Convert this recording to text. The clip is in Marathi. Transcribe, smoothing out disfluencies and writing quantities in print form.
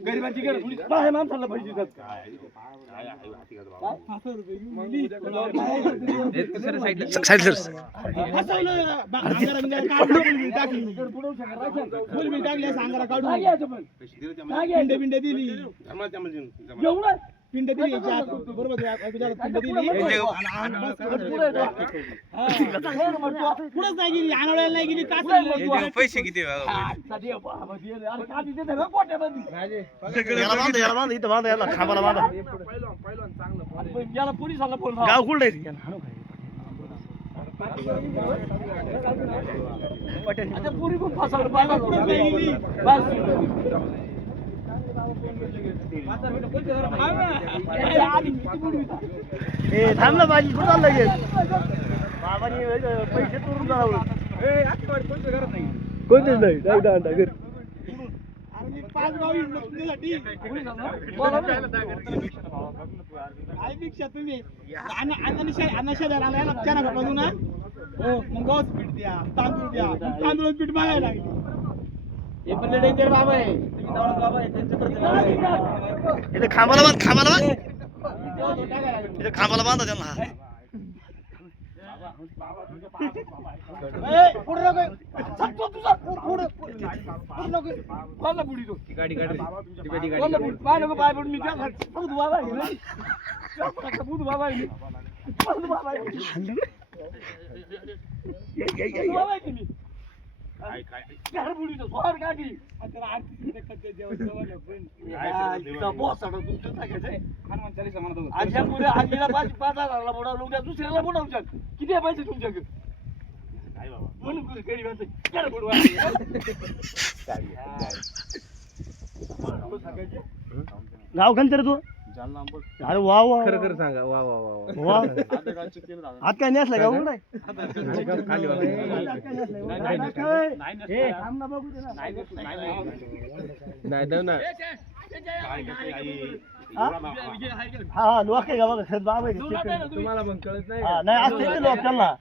गरिबांची घर बाहेर माणसाला पैसे देतात पिंड दिली पिंड दिली बरोबर पिंड दिली पुढंच नाही गेली आणायला नाही गेली पैसे किती याला पोलिसांना फोन गाव कुठे पुरी पण फसवलं थांबला पाहिजे कुठं चाललं लगेच बाबांनी पैसे चोरून जावं कोणतेच नाही घर पाच गाव तुम्ही ना हो मग गव्हाच पीठ द्या तांदूळ द्या तांदूळ पीठ मागायला लागली हे पण डेंजर बाबा आहे तुम्ही बाबा आहे इथे खांबाला बांध इथे खांबाला बांधा त्यांना दुसऱ्याला बोलावशाल किती पैसे तुमच्याकडे गाव कोणतं रे तू अरे वा वा खरं सांगा वा वा वा वा आज काय नेसलं का उघड नाही देऊ ना हा लोक आहे का बघा बाबा तुम्हाला पण कळत नाही नाही असते लोक त्यांना